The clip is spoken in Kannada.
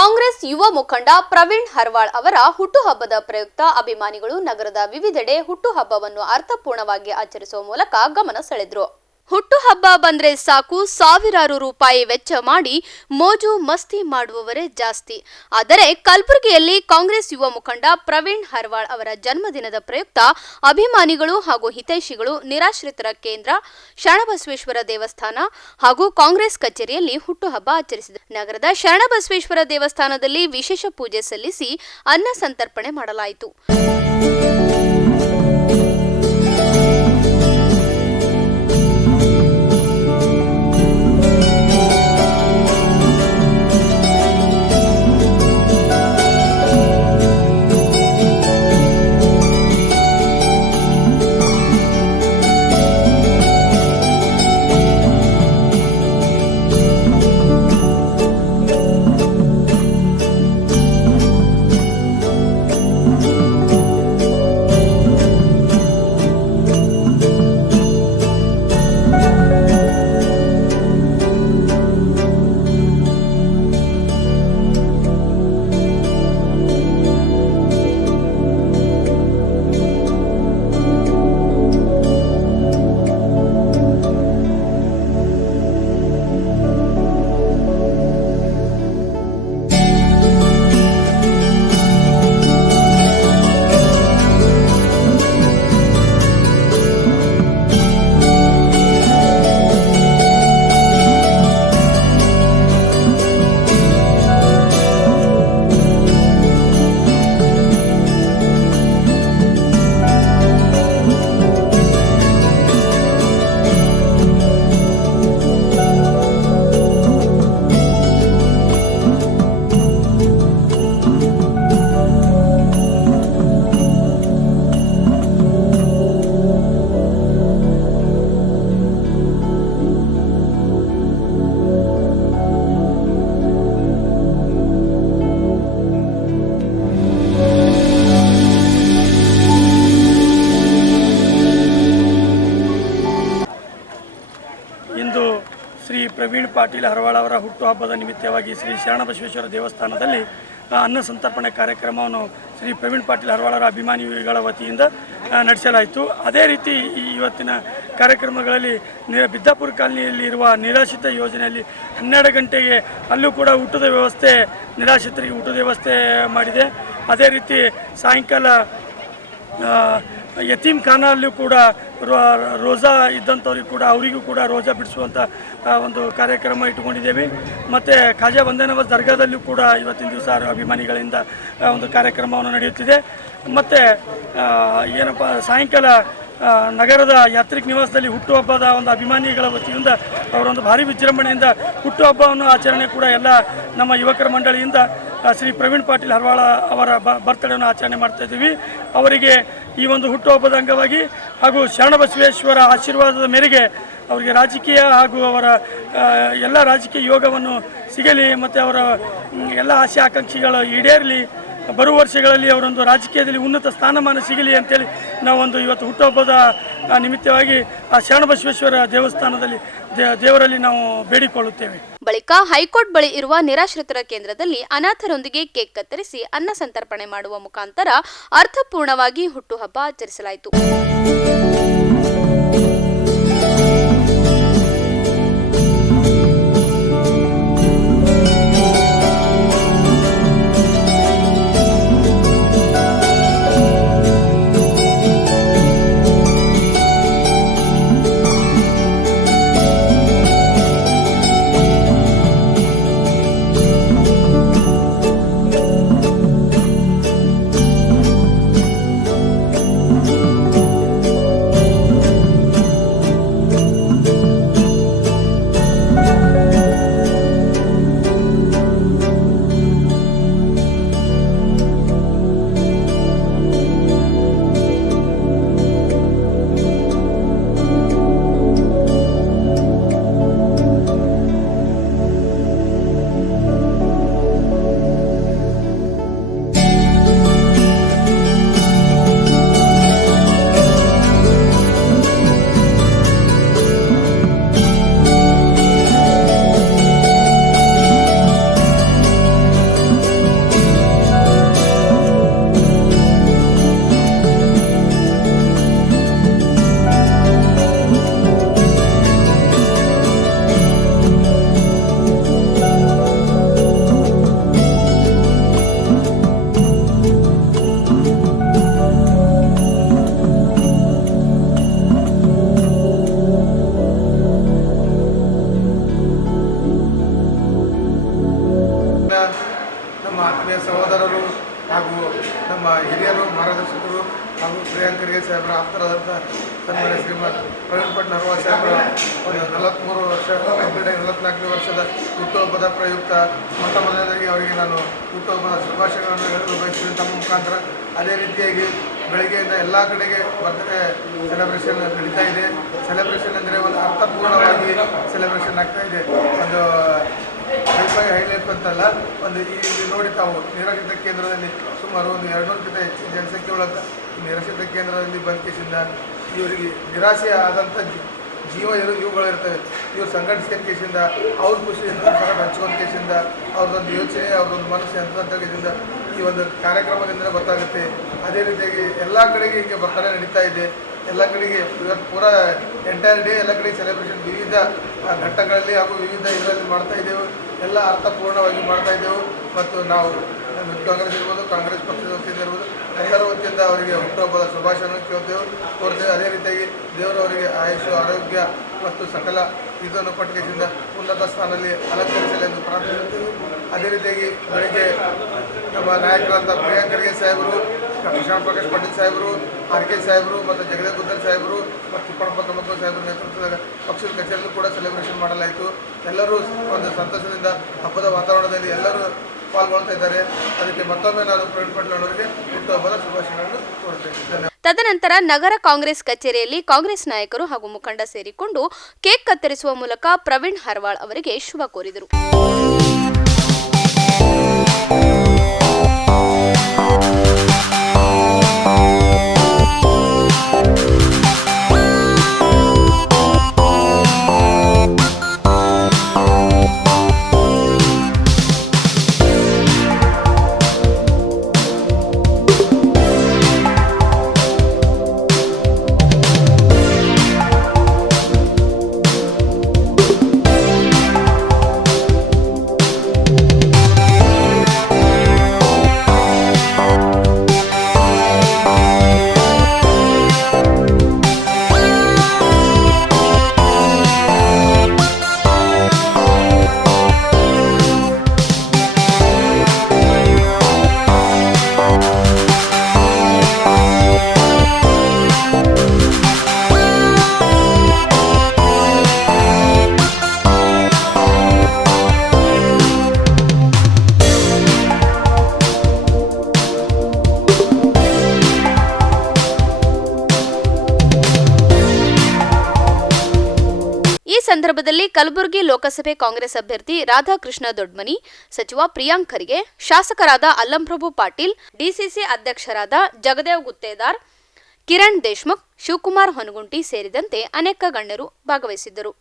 ಕಾಂಗ್ರೆಸ್ ಯುವ ಮುಖಂಡ ಪ್ರವೀಣ್ ಹರ್ವಾಳ್ ಅವರ ಹುಟ್ಟುಹಬ್ಬದ ಪ್ರಯುಕ್ತ ಅಭಿಮಾನಿಗಳು ನಗರದ ವಿವಿಧೆಡೆ ಹುಟ್ಟುಹಬ್ಬವನ್ನು ಅರ್ಥಪೂರ್ಣವಾಗಿ ಆಚರಿಸುವ ಮೂಲಕ ಗಮನ ಸೆಳೆದರು. ಹುಟ್ಟುಹಬ್ಬ ಬಂದ್ರೆ ಸಾಕು ಸಾವಿರಾರು ರೂಪಾಯಿ ವೆಚ್ಚ ಮಾಡಿ ಮೋಜು ಮಸ್ತಿ ಮಾಡುವವರೇ ಜಾಸ್ತಿ. ಆದರೆ ಕಲಬುರಗಿಯಲ್ಲಿ ಕಾಂಗ್ರೆಸ್ ಯುವ ಮುಖಂಡ ಪ್ರವೀಣ್ ಹರ್ವಾಳ್ ಅವರ ಜನ್ಮದಿನದ ಪ್ರಯುಕ್ತ ಅಭಿಮಾನಿಗಳು ಹಾಗೂ ಹಿತೈಷಿಗಳು ನಿರಾಶ್ರಿತರ ಕೇಂದ್ರ, ಶರಣಬಸವೇಶ್ವರ ದೇವಸ್ಥಾನ ಹಾಗೂ ಕಾಂಗ್ರೆಸ್ ಕಚೇರಿಯಲ್ಲಿ ಹುಟ್ಟುಹಬ್ಬ ಆಚರಿಸಿದರು. ನಗರದ ಶರಣಬಸವೇಶ್ವರ ದೇವಸ್ಥಾನದಲ್ಲಿ ವಿಶೇಷ ಪೂಜೆ ಸಲ್ಲಿಸಿ ಅನ್ನ ಸಂತರ್ಪಣೆ ಮಾಡಲಾಯಿತು. ಇಂದು ಶ್ರೀ ಪ್ರವೀಣ್ ಪಾಟೀಲ್ ಹರ್ವಾಳ್ ಅವರ ಹುಟ್ಟುಹಬ್ಬದ ನಿಮಿತ್ತವಾಗಿ ಶ್ರೀ ಶರಣಬಸವೇಶ್ವರ ದೇವಸ್ಥಾನದಲ್ಲಿ ಅನ್ನ ಸಂತರ್ಪಣೆ ಕಾರ್ಯಕ್ರಮವನ್ನು ಶ್ರೀ ಪ್ರವೀಣ್ ಪಾಟೀಲ್ ಹರ್ವಾಳ್ ಅವರ ಅಭಿಮಾನಿಗಳ ವತಿಯಿಂದ ನಡೆಸಲಾಯಿತು. ಅದೇ ರೀತಿ ಈ ಇವತ್ತಿನ ಕಾರ್ಯಕ್ರಮಗಳಲ್ಲಿ ಬಿದ್ದಾಪುರ ಕಾಲನಿಯಲ್ಲಿ ಇರುವ ನಿರಾಶ್ರಿತ ಯೋಜನೆಯಲ್ಲಿ 12 ಗಂಟೆಗೆ ಅಲ್ಲೂ ಕೂಡ ಊಟದ ವ್ಯವಸ್ಥೆ, ನಿರಾಶ್ರಿತರಿಗೆ ಊಟದ ವ್ಯವಸ್ಥೆ ಮಾಡಿದೆ. ಅದೇ ರೀತಿ ಸಾಯಂಕಾಲ ಯತೀಮ್ ಖಾನಲ್ಲೂ ಕೂಡ ರೋಜಾ ಇದ್ದಂಥವ್ರಿಗೆ ಕೂಡ ಅವರಿಗೂ ಕೂಡ ರೋಜಾ ಬಿಡಿಸುವಂಥ ಒಂದು ಕಾರ್ಯಕ್ರಮ ಇಟ್ಟುಕೊಂಡಿದ್ದೇವೆ. ಮತ್ತು ಖಾಜಾ ಬಂದೇನವಾಜ್ ದರ್ಗಾದಲ್ಲೂ ಕೂಡ ಇವತ್ತಿನ ದಿವಸ ಅಭಿಮಾನಿಗಳಿಂದ ಒಂದು ಕಾರ್ಯಕ್ರಮವನ್ನು ನಡೆಯುತ್ತಿದೆ. ಮತ್ತು ಏನಪ್ಪ ಸಾಯಂಕಾಲ ನಗರದ ಯಾತ್ರಿಕ ನಿವಾಸದಲ್ಲಿ ಹುಟ್ಟುಹಬ್ಬದ ಒಂದು ಅಭಿಮಾನಿಗಳ ವತಿಯಿಂದ ಅವರೊಂದು ಭಾರಿ ವಿಜೃಂಭಣೆಯಿಂದ ಹುಟ್ಟುಹಬ್ಬವನ್ನು ಆಚರಣೆ ಕೂಡ ಎಲ್ಲ ನಮ್ಮ ಯುವಕರ ಮಂಡಳಿಯಿಂದ ಶ್ರೀ ಪ್ರವೀಣ್ ಪಾಟೀಲ್ ಹರ್ವಾಳ್ ಅವರ ಬರ್ತ್ಡೇವನ್ನು ಆಚರಣೆ ಮಾಡ್ತಾ ಇದ್ದೀವಿ. ಅವರಿಗೆ ಈ ಒಂದು ಹುಟ್ಟುಹಬ್ಬದ ಅಂಗವಾಗಿ ಹಾಗೂ ಶರಣಬಸವೇಶ್ವರ ಆಶೀರ್ವಾದದ ಮೇರೆಗೆ ಅವರಿಗೆ ರಾಜಕೀಯ ಹಾಗೂ ಅವರ ಎಲ್ಲ ರಾಜಕೀಯ ಯೋಗವನ್ನು ಸಿಗಲಿ ಮತ್ತು ಅವರ ಎಲ್ಲ ಆಸೆ ಆಕಾಂಕ್ಷೆಗಳು ಈಡೇರಲಿ, ಬರುವ ವರ್ಷಗಳಲ್ಲಿ ಅವರೊಂದು ರಾಜಕೀಯದಲ್ಲಿ ಉನ್ನತ ಸ್ಥಾನಮಾನ ಸಿಗಲಿ ಅಂತೇಳಿ ನಾವೊಂದು ಇವತ್ತು ಹುಟ್ಟುಹಬ್ಬದ ನಿಮಿತ್ತವಾಗಿ ಆ ಶರಣಬಸವೇಶ್ವರ ದೇವಸ್ಥಾನದಲ್ಲಿ ದೇವರಲ್ಲಿ ನಾವು ಬೇಡಿಕೊಳ್ಳುತ್ತೇವೆ. ಬಳಿಕ ಹೈಕೋರ್ಟ್ ಬಳಿ ಇರುವ ನಿರಾಶ್ರಿತರ ಕೇಂದ್ರದಲ್ಲಿ ಅನಾಥರೊಂದಿಗೆ ಕೇಕ್ ಕತ್ತರಿಸಿ ಅನ್ನ ಸಂತರ್ಪಣೆ ಮಾಡುವ ಮುಖಾಂತರ ಅರ್ಥಪೂರ್ಣವಾಗಿ ಹುಟ್ಟುಹಬ್ಬ ಆಚರಿಸಲಾಯಿತು. ಆತ್ಮೀಯ ಸಹೋದರರು ಹಾಗೂ ನಮ್ಮ ಹಿರಿಯರು ಮಾರ್ಗದರ್ಶಕರು ಹಾಗೂ ಪ್ರಿಯಾಂಕ್ ಖರ್ಗೆ ಸಾಹೇಬರ ಆಪ್ತರಾದಂಥ ಸನ್ಮಾನ್ಯ ಶ್ರೀಮಂತ ಪ್ರವೀಣ್ ಪಟ್ ಹರ್ವಾಳ್ ಸಾಹೇಬರ ಒಂದು 43 ವರ್ಷ ಕಂಪ್ಲೀಟ್ ಆಗಿ 44ನೇ ವರ್ಷದ ಹುಟ್ಟುಹಬ್ಬದ ಪ್ರಯುಕ್ತ ಮೊಟ್ಟ ಮೊದಲನೇದಾಗಿ ಅವರಿಗೆ ನಾನು ಹುಟ್ಟುಹಬ್ಬದ ಶುಭಾಶಯಗಳನ್ನು ಹೇಳಲು ಬಯಸ್ತೀನಿ ತಮ್ಮ ಮುಖಾಂತರ. ಅದೇ ರೀತಿಯಾಗಿ ಬೆಳಗ್ಗೆಯಿಂದ ಎಲ್ಲ ಕಡೆಗೆ ಬರ್ತ್ಡೇ ಸೆಲೆಬ್ರೇಷನ್ ನಡೀತಾ ಇದೆ. ಸೆಲೆಬ್ರೇಷನ್ ಅಂದರೆ ಒಂದು ಅರ್ಥಪೂರ್ಣವಾಗಿ ಸೆಲೆಬ್ರೇಷನ್ ಆಗ್ತಾ ಇದೆ. ಒಂದು ಹೈಲೈಟ್ ಅಂತಲ್ಲ, ಒಂದು ಇಲ್ಲಿ ನೋಡಿ ತಾವು ನಿರಾಶ್ರಿತ ಕೇಂದ್ರದಲ್ಲಿ ಸುಮಾರು ಒಂದು 200ಕ್ಕಿಂತ ಹೆಚ್ಚಿನ ಜನಸಂಖ್ಯೆ ಒಳಗ ನಿರಾಶ್ರಿತ ಕೇಂದ್ರದಲ್ಲಿ ಬಂದ್ಕೇಸಿಂದ ಇವರಿಗೆ ನಿರಾಸೆ ಆದಂಥ ಇವುಗಳಿರ್ತವೆ. ಇವ್ರು ಸಂಘಟಿಸಿದ ಕೇಸಿಂದ ಅವ್ರ ಖುಷಿ ಹಂಚ್ಕೊಂಡ ಕೇಸಿಂದ ಅವ್ರದ್ದೊಂದು ಯೋಚನೆ ಅವ್ರದ್ದೊಂದು ಮನಸ್ಸು ಅಂತ ಕೇಸಿಂದ ಈ ಒಂದು ಕಾರ್ಯಕ್ರಮದಿಂದ ಗೊತ್ತಾಗುತ್ತೆ. ಅದೇ ರೀತಿಯಾಗಿ ಎಲ್ಲ ಕಡೆಗೆ ಹೀಗೆ ಬರ್ತಾರೆ ನಡೀತಾ ಇದೆ. ಎಲ್ಲ ಕಡೆಗೆ ಇವತ್ತು ಪೂರಾ ಎಂಟೈರ್ ಡೇ ಎಲ್ಲ ಕಡೆಗೆ ಸೆಲೆಬ್ರೇಷನ್ ವಿವಿಧ ಘಟ್ಟಗಳಲ್ಲಿ ಹಾಗೂ ವಿವಿಧ ಇದರಲ್ಲಿ ಮಾಡ್ತಾ ಇದ್ದೆವು. ಎಲ್ಲ ಅರ್ಥಪೂರ್ಣವಾಗಿ ಮಾಡ್ತಾ ಇದ್ದೆವು. ಮತ್ತು ನಾವು ಯೂತ್ ಕಾಂಗ್ರೆಸ್ ಇರ್ಬೋದು, ಕಾಂಗ್ರೆಸ್ ಪಕ್ಷದ ವತಿಯಿಂದ ಇರ್ಬೋದು, ಎಲ್ಲರ ವತಿಯಿಂದ ಅವರಿಗೆ ಹುಟ್ಟುಹಬ್ಬದ ಶುಭಾಶಯವನ್ನು ಕೋರ್ತೇವೆ. ಅದೇ ರೀತಿಯಾಗಿ ದೇವರವರಿಗೆ ಆಯುಷು, ಆರೋಗ್ಯ ಮತ್ತು ಸಕಲ ಇದನ್ನು ಕೊಟ್ಟಿಗೆಯಿಂದ ಉನ್ನತ ಸ್ಥಾನದಲ್ಲಿ ಅಲಂಕರಿಸಲೆಂದು ಪ್ರಾರ್ಥಿಸುತ್ತೇವೆ. ಅದೇ ರೀತಿಯಾಗಿ ಬೆಳಗ್ಗೆ ನಮ್ಮ ನಾಯಕರಾದ ಪ್ರಿಯಾಂಕ್ ಖರ್ಗೆ ಸಾಹೇಬರು, ಶ್ಯಾಮ್ ಪ್ರಕಾಶ್ ಪಾಟೀಲ್ ಸಾಹೇಬರು, ಆರ್.ಕೆ. ಸಾಹೇಬರು ಮತ್ತು ಜಗದೇವ್ ಗುದ್ದರ್ ಸಾಹೇಬರು ಮತ್ತು ತಿಪ್ಪಣ್ಣಪ್ಪ ತಮ್ಮಕ್ಕ ಸಾಹೇಬರ ನೇತೃತ್ವದ ಪಕ್ಷದ ಕಚೇರಿಯಲ್ಲೂ ಕೂಡ ಸೆಲೆಬ್ರೇಷನ್ ಮಾಡಲಾಯಿತು. ಎಲ್ಲರೂ ಒಂದು ಸಂತಸದಿಂದ ಹಬ್ಬದ ವಾತಾವರಣದಲ್ಲಿ ಎಲ್ಲರೂ ಪಾಲ್ಗೊಳ್ತಾ ಇದ್ದಾರೆ. ಅದಕ್ಕೆ ಮತ್ತೊಮ್ಮೆ ನಾನು ಪ್ರವೀಣ್ ಪಟ್ಲ ಅವರಿಗೆ ಹುಟ್ಟುಹಬ್ಬದ ಶುಭಾಶಯಗಳನ್ನು ಕೋರುತ್ತೇನೆ. ತದನಂತರ ನಗರ ಕಾಂಗ್ರೆಸ್ ಕಚೇರಿಯಲ್ಲಿ ಕಾಂಗ್ರೆಸ್ ನಾಯಕರು ಹಾಗೂ ಮುಖಂಡ ಸೇರಿಕೊಂಡು ಕೇಕ್ ಕತ್ತರಿಸುವ ಮೂಲಕ ಪ್ರವೀಣ್ ಹರ್ವಾಳ್ ಅವರಿಗೆ ಶುಭ ಕೋರಿದರು. ಸಂದರ್ಭದಲ್ಲಿ ಕಲಬುರಗಿ ಲೋಕಸಭೆ ಕಾಂಗ್ರೆಸ್ ಅಭ್ಯರ್ಥಿ ರಾಧಾಕೃಷ್ಣ ದೊಡ್ಮನಿ, ಸಚಿವ ಪ್ರಿಯಾಂಕ್ ಖರ್ಗೆ, ಶಾಸಕರಾದ ಅಲ್ಲಂಪ್ರಭು ಪಾಟೀಲ್, ಡಿಸಿಸಿ ಅಧ್ಯಕ್ಷರಾದ ಜಗದೇವ್ ಗುತ್ತೇದಾರ್, ಕಿರಣ್ ದೇಶ್ಮುಖ್, ಶಿವಕುಮಾರ್ ಹೊನಗುಂಟಿ ಸೇರಿದಂತೆ ಅನೇಕ ಗಣ್ಯರು ಭಾಗವಹಿಸಿದ್ದರು.